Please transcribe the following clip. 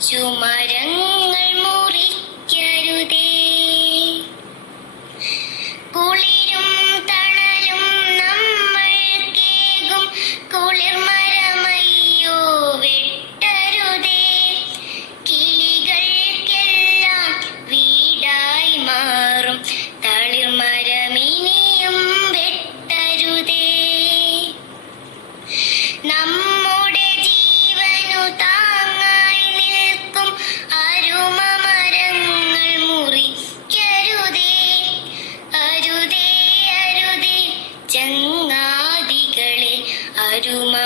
ചുമരങ്ങൾ മുറിക്കരുതേ. കുളിരും തണലും നമ്മൾ കേകും കുളിർമരമയ്യോ വെട്ടരുതേ. കിളികൾക്കെല്ലാം വീടായി മാറും തളിർമരമിനിയും വെട്ടരുതേ. നമ്മുടെ ജീവനു താങ്ങായി നിൽക്കും അരുമ മരങ്ങൾ മുറിക്കരുതേ. അരുതേ അരുതേ ചങ്ങാതികളെ, അരുമ